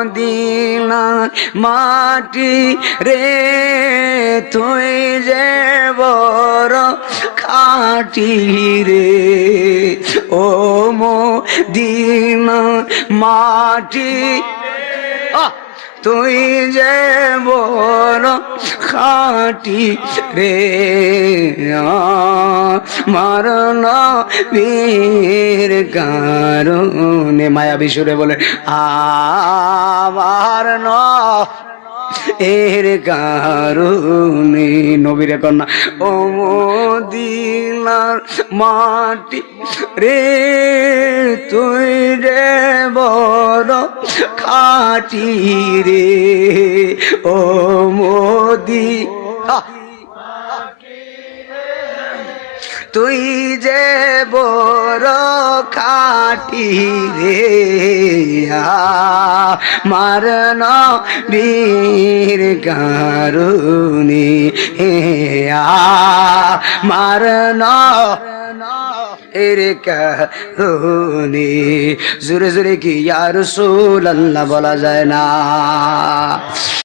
Medina মাটি রে তুই যে বড় খাটি রে ও মদিনা মাটি তুই যে বড় খাটি রে মারণ বীর কারণে মায়াবী সুরে বলে আমার এর কারণে নবীর কন্যা ও মদিনার মাটি রে তুই রে বড় খাটি রে ও মোদি তুই যে বড় খাটি রে মারণ বীর কারণে মারণ এর কারণে জোরে জোরে কি ইয়া রাসূলুল্লাহ বলা যায় না।